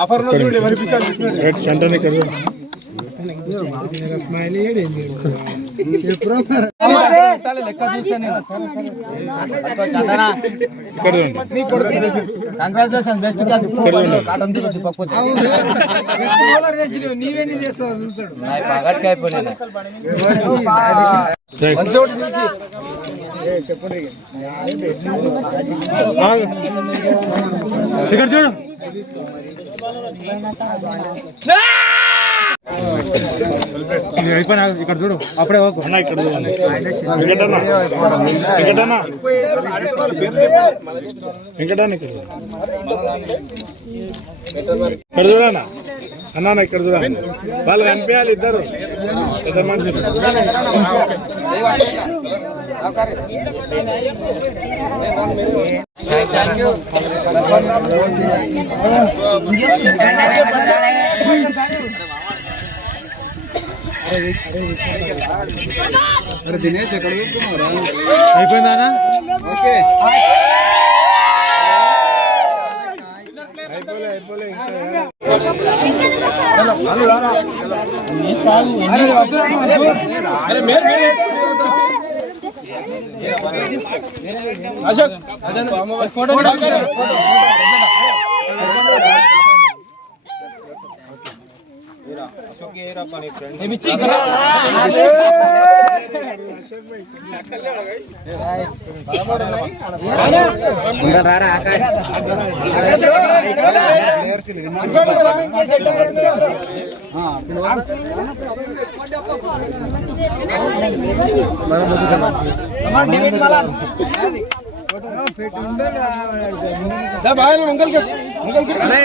Offer నీవేం చేస్తావు చెప్పండి ఇక్కడ చూడు అయిపోయినా ఇక్కడ చూడు అప్పుడే ఇక్కడ వెంకటన్న ఇక్కడ చూడన్నా అన్నా ఇక్కడ చూడండి వాళ్ళు కనిపించాలి ఇద్దరు పెద్ద మనుషులు దినేష్ ఎక్కడ వెళ్తున్నారా అయిపోయిందా ఓకే అశోక్ ఫోటో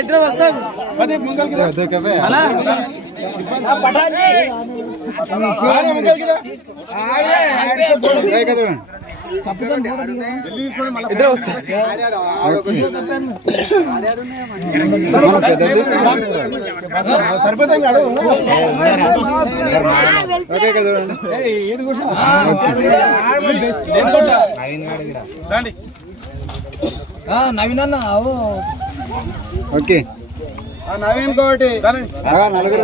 ఇద్దరు వస్తాం ఇద్దరు వస్తాం సరిపోతాం నవీన్ అన్న ఓకే నవీన్ కోటి నలుగురు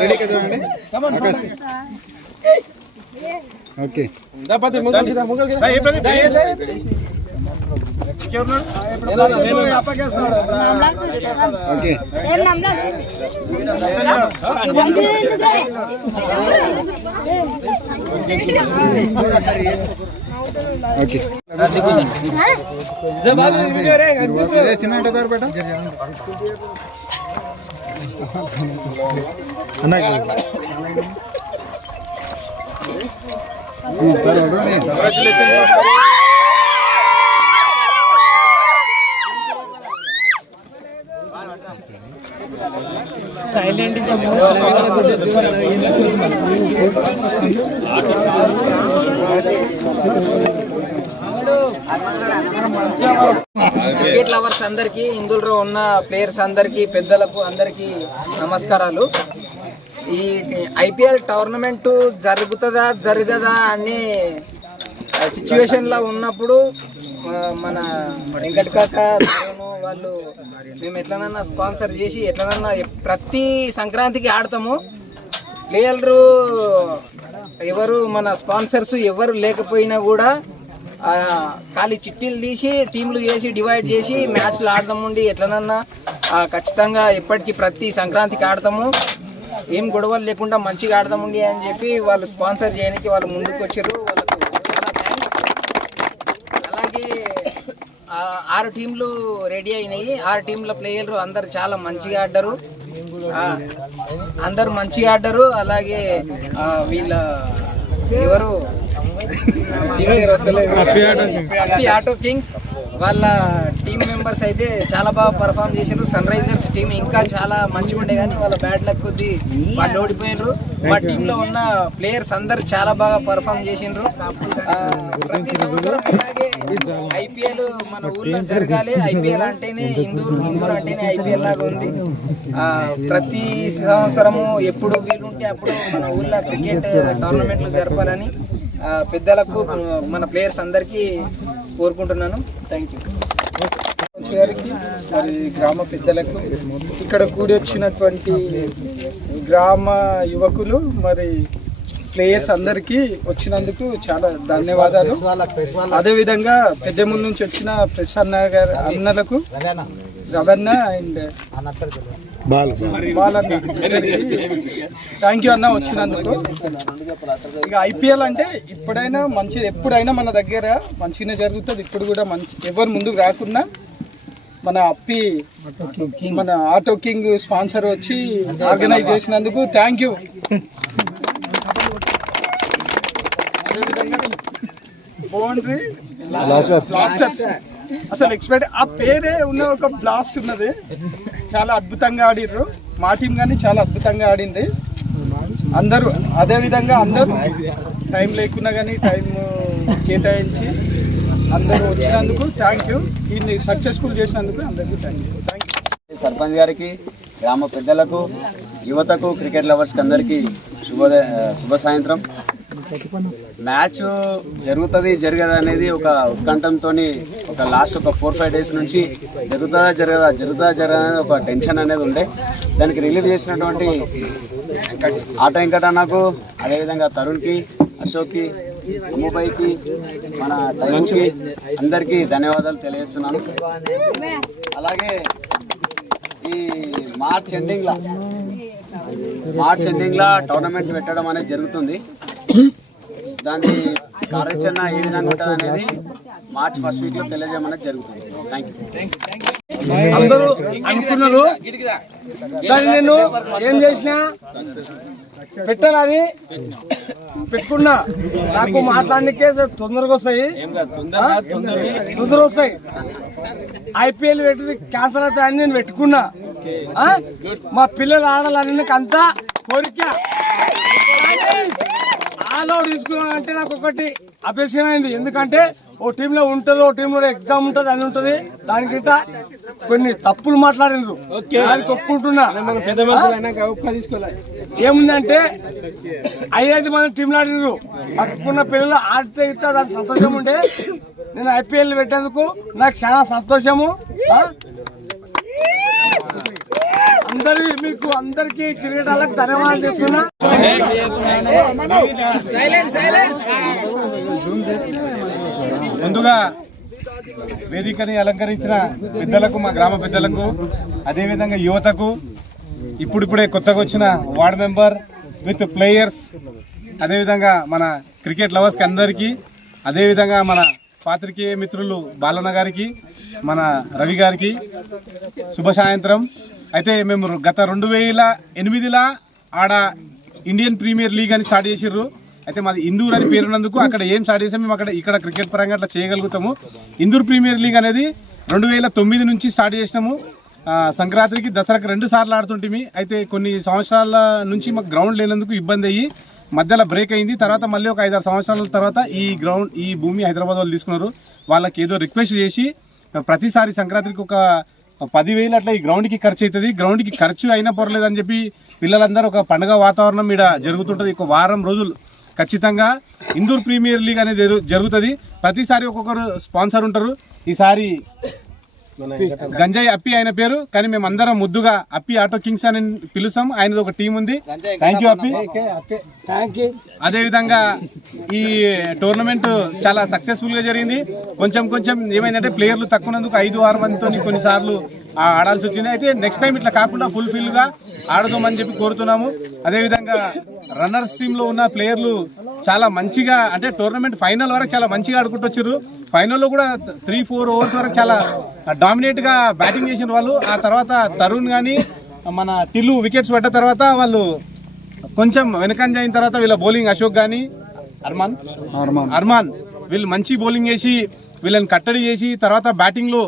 రెడీ చూడండి ఓకే ఓకే ఓకే చిన్న పేట సైలెంట్ క్రికెట్ లవర్స్ అందరికీ, ఇందులో ఉన్న ప్లేయర్స్ అందరికీ, పెద్దలకు అందరికీ నమస్కారాలు. ఈ ఐపీఎల్ టోర్నమెంట్ జరుగుతుందా జరగదా అనే సిచ్యువేషన్లో ఉన్నప్పుడు మన వెంకట్ కాక వాళ్ళు మేము ఎట్లనన్నా స్పాన్సర్ చేసి ఎట్లనన్నా ప్రతి సంక్రాంతికి ఆడతాము. ప్లేయర్లు ఎవరు మన స్పాన్సర్స్ ఎవరు లేకపోయినా కూడా ఖాళీ చిట్టీలు తీసి టీంలు చేసి డివైడ్ చేసి మ్యాచ్లు ఆడదామండి. ఎట్లనన్నా ఖచ్చితంగా ఎప్పటికీ ప్రతి సంక్రాంతికి ఆడతాము, ఏం గొడవలు లేకుండా మంచిగా ఆడదామండి అని చెప్పి వాళ్ళు స్పాన్సర్ చేయడానికి వాళ్ళు ముందుకు వచ్చారు. వాళ్ళకు అలాగే 6 టీంలు రెడీ అయినాయి. 6 టీంల ప్లేయర్లు అందరు చాలా మంచిగా ఆడారు, అందరు మంచిగా ఆడారు. అలాగే వీళ్ళ ఎవరు టీం పేరు వస్తలేదు, హ్యాపీ ఆటో కింగ్స్. వాళ్ళ టీం మెంబర్స్ అయితే చాలా బాగా పర్ఫామ్ చేశారు. సన్ రైజర్స్ టీం ఇంకా చాలా మంచిగా ఉండే కానీ వాళ్ళ బ్యాడ్ లక్ కొద్దీ వాళ్ళు ఓడిపోయినారు. మా టీంలో ఉన్న ప్లేయర్స్ అందరు చాలా బాగా పర్ఫామ్ చేసిండ్రు. ప్రతి సంవత్సరం ఇలాగే ఐపీఎల్ మన ఊళ్ళో జరగాలి. ఐపీఎల్ అంటేనే ఇందూరు అంటేనే ఐపీఎల్ లాగా ఉంది. ప్రతి సంవత్సరము ఎప్పుడు వీలుంటే అప్పుడు మన ఊళ్ళో క్రికెట్ టోర్నమెంట్లు జరపాలని పెద్దలకు మన ప్లేయర్స్ అందరికీ కోరుకుంటున్నాను. థ్యాంక్ యూ గారికి, మరి గ్రామ పెద్దలకు, ఇక్కడ కూడి వచ్చినటువంటి గ్రామ యువకులు, మరి ప్లేయర్స్ అందరికీ వచ్చినందుకు చాలా ధన్యవాదాలు. అదేవిధంగా పెద్దముల నుంచి వచ్చిన ప్రెస్ అన్నలకు, రవణ అండ్ బాలన్న థ్యాంక్ యూ అన్న వచ్చినందుకు. ఇక ఐపీఎల్ అంటే ఇప్పుడైనా మంచి, ఎప్పుడైనా మన దగ్గర మంచిగానే జరుగుతుంది. ఇప్పుడు కూడా మంచి, ఎవరు ముందుకు రాకున్నా మన మన ఆటో కింగ్ స్పాన్సర్ వచ్చి ఆర్గనైజ్ చేసినందుకు థ్యాంక్ యూ. బౌండరీ బ్లాస్టర్స్ అసలు ఎక్స్పెక్ట్ ఆ పేరే ఉన్న ఒక బ్లాస్ట్ ఉన్నది. చాలా అద్భుతంగా ఆడిర్రు. మా టీం కానీ చాలా అద్భుతంగా ఆడింది అందరూ. అదేవిధంగా అందరూ టైం లేకున్నా కానీ టైం కేటాయించి అందరూ వచ్చినందుకు థ్యాంక్ యూ. దీన్ని సక్సెస్ఫుల్ చేసినందుకు అందరికీ థ్యాంక్ యూ. సర్పంచ్ గారికి, గ్రామ పెద్దలకు, యువతకు, క్రికెట్ లవర్స్కి అందరికీ శుభ సాయంత్రం. మ్యాచ్ జరుగుతుంది జరగదు అనేది ఒక ఉత్కంఠంతో ఒక లాస్ట్ ఒక 4-5 డేస్ నుంచి జరుగుతుందా అనేది ఒక టెన్షన్ అనేది ఉండే. దానికి రిలీవ్ చేసినటువంటి ఆటో వెంకటన్నకు, అదేవిధంగా తరుణ్కి, అశోక్కి, అమ్ముబాయికి, మన తరుణ్కి అందరికీ ధన్యవాదాలు తెలియజేస్తున్నాను. అలాగే ఈ మార్చ్ ఎండింగ్లా టోర్నమెంట్ పెట్టడం అనేది జరుగుతుంది. దాని కార్యాచరణ ఏ విధంగా ఉంటుంది అనేది మార్చ్ ఫస్ట్ వీక్లో తెలియజేయమనేది జరుగుతుంది. Thank you. అందరూ అనుకున్నారు దాన్ని నేను ఏం చేసినా పెట్టాలని పెట్టుకున్నా. నాకు మాట్లాడనికే తొందరగా వస్తాయి. ఐపీఎల్ పెట్టి క్యాన్సర్ అవుతాయని నేను పెట్టుకున్నా. మా పిల్లలు ఆడాలని అంతా కోరిక. ఆల్ అవుట్ తీసుకున్నానంటే నాకు ఒకటి అభ్యసమైంది. ఎందుకంటే ఓ టీంలో ఉంటుంది, ఓ టీంలో ఎగ్జామ్ ఉంటుంది, అని ఉంటుంది. దానికింట కొన్ని తప్పులు మాట్లాడినారు, దానికి ఒప్పుకుంటున్నా. ఏముందంటే 5 మంది టీంలు ఆడినారు. పట్టుకున్న పిల్లలు ఆడితే ఇట్లా దానికి సంతోషం ఉండే. నేను ఐపీఎల్ పెట్టేందుకు నాకు చాలా సంతోషము. మీకు అందరికీ క్రికెట్ వాళ్ళకి ధన్యవాదాలు చేస్తున్నా. ముందుగా వేదికని అలంకరించిన పెద్దలకు, మా గ్రామ పెద్దలకు, అదేవిధంగా యువతకు, ఇప్పుడిప్పుడే కొత్తగా వచ్చిన వార్డ్ మెంబర్ విత్ ప్లేయర్స్, అదేవిధంగా మన క్రికెట్ లవర్స్కి అందరికీ, అదేవిధంగా మన పాత్రికేయ మిత్రులు బాలన్న గారికి, మన రవి గారికి శుభ సాయంత్రం. అయితే మేము గత 2008లో ఆడ ఇండియన్ ప్రీమియర్ లీగ్ అని స్టార్ట్ చేసిర్రు. అయితే మాది ఇందూర్ అని పేరున్నందుకు అక్కడ ఏం స్టార్ట్ చేసాం మేము ఇక్కడ క్రికెట్ పరంగా అట్లా చేయగలుగుతాము. ఇందూర్ ప్రీమియర్ లీగ్ అనేది 2009 నుంచి స్టార్ట్ చేసినాము. సంక్రాంతికి, దసరాకి 2 సార్లు ఆడుతుంటిమి. అయితే కొన్ని సంవత్సరాల నుంచి మాకు గ్రౌండ్ లేనందుకు ఇబ్బంది అయ్యి మధ్యలో బ్రేక్ అయింది. తర్వాత మళ్ళీ ఒక 5-6 సంవత్సరాల తర్వాత ఈ భూమి హైదరాబాద్ వాళ్ళు తీసుకున్నారు. వాళ్ళకి ఏదో రిక్వెస్ట్ చేసి ప్రతిసారి సంక్రాంతికి ఒక 10,000 అట్లా ఈ గ్రౌండ్కి ఖర్చు అవుతుంది. గ్రౌండ్కి ఖర్చు అయినా పర్లేదని చెప్పి పిల్లలందరూ ఒక పండుగ వాతావరణం ఇక్కడ జరుగుతుంటుంది. ఒక వారం రోజులు ఖచ్చితంగా ఇందూర్ ప్రీమియర్ లీగ్ అనేది జరుగుతుంది. ప్రతిసారి ఒక్కొక్కరు స్పాన్సర్ ఉంటారు. ఈసారి గంజాయి అప్పి ఆయన పేరు, కానీ మేము అందరం ముద్దుగా అప్పి ఆటో కింగ్స్ అని పిలుస్తాం. ఆయనది ఒక టీం ఉంది. థ్యాంక్ యూ అప్పి. అదేవిధంగా ఈ టోర్నమెంట్ చాలా సక్సెస్ఫుల్ గా జరిగింది. కొంచెం ఏమైందంటే ప్లేయర్లు తక్కువనందుకు 5-6 మందితో కొన్నిసార్లు ఆడాల్సి వచ్చింది. అయితే నెక్స్ట్ టైం ఇట్లా కాకుండా ఫుల్ గా ఆడదామని చెప్పి కోరుతున్నాము. అదేవిధంగా రన్నర్స్ టీమ్ లో ఉన్న ప్లేయర్లు చాలా మంచిగా, అంటే టోర్నమెంట్ ఫైనల్ వరకు చాలా మంచిగా ఆడుకుంటూ వచ్చారు. ఫైనల్లో కూడా 3-4 ఓవర్స్ వరకు చాలా డామినేట్ గా బ్యాటింగ్ చేసిన వాళ్ళు. ఆ తర్వాత తరుణ్ కానీ మన టిల్లు వికెట్స్ పడ్డ తర్వాత వాళ్ళు కొంచెం వెనకంజ అయిన తర్వాత వీళ్ళ బౌలింగ్ అశోక్ కానీ అర్మాన్ వీళ్ళు మంచి బౌలింగ్ చేసి వీళ్ళని కట్టడి చేసి తర్వాత బ్యాటింగ్ లో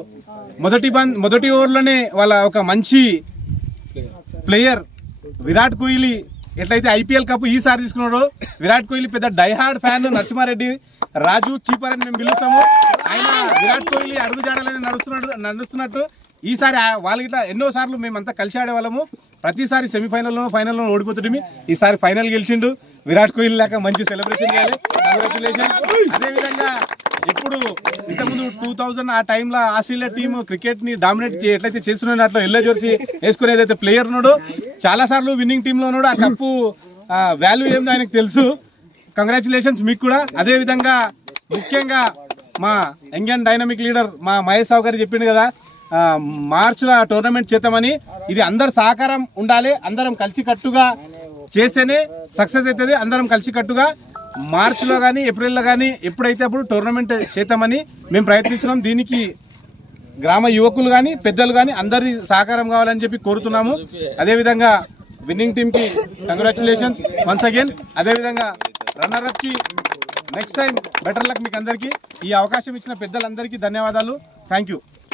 మొదటి ఓవర్లోనే వాళ్ళ ఒక మంచి ప్లేయర్ విరాట్ కోహ్లీ ఎట్లయితే ఐపీఎల్ కప్ ఈసారి తీసుకున్నాడో విరాట్ కోహ్లీ పెద్ద డైహార్డ్ ఫ్యాన్ నరసింహారెడ్డి రాజు కీపర్ అని మేము పిలుస్తాము. ఆయన విరాట్ కోహ్లీ అడుగుజాడాలని నడుస్తున్నట్టు ఈసారి వాళ్ళకి ఇట్లా ఎన్నో సార్లు మేమంతా కలిసి ఆడేవాళ్ళము. ప్రతిసారి ఫైనల్లో ఓడిపోతుంటే ఈసారి ఫైనల్ గెలిచిండు. విరాట్ కోహ్లీ లేక మంచి సెలబ్రేషన్ చేయాలి. కంగ్రాచులేషన్. అదేవిధంగా ఇప్పుడు ఇంతకుముందు 2000 ఆ టైంలో ఆస్ట్రేలియా టీం క్రికెట్ ని డామినేట్ ఎట్లయితే చేస్తున్న అట్లా ఎల్లో జెర్సీ వేసుకుని ఏదైతే ప్లేయర్ ఉన్నాడో చాలా సార్లు విన్నింగ్ టీంలో ఉన్నాడు. ఆ కప్పు వాల్యూ ఏందో ఆయనకు తెలుసు. కంగ్రాచులేషన్స్ మీకు కూడా. అదేవిధంగా ముఖ్యంగా మా యంగ్ అండ్ డైనమిక్ లీడర్ మా మహేష్ రావు గారు చెప్పిండు కదా మార్చిలో టోర్నమెంట్ చేద్దామని. ఇది అందరు సహకారం ఉండాలి. అందరం కలిసికట్టుగా చేస్తేనే సక్సెస్ అవుతుంది. అందరం కలిసికట్టుగా మార్చిలో కానీ ఏప్రిల్లో కానీ ఎప్పుడైతే అప్పుడు టోర్నమెంట్ చేద్దామని మేము ప్రయత్నిస్తున్నాం. దీనికి గ్రామ యువకులు కానీ పెద్దలు కానీ అందరి సహకారం కావాలని చెప్పి కోరుతున్నాము. అదేవిధంగా విన్నింగ్ టీంకి కంగ్రాచులేషన్స్ వన్స్ అగైన్. అదేవిధంగా రన్నర్అప్కి నెక్స్ట్ టైం బెటర్ లక్ మీకు అందరికీ. ఈ అవకాశం ఇచ్చిన పెద్దలందరికీ ధన్యవాదాలు. Thank you.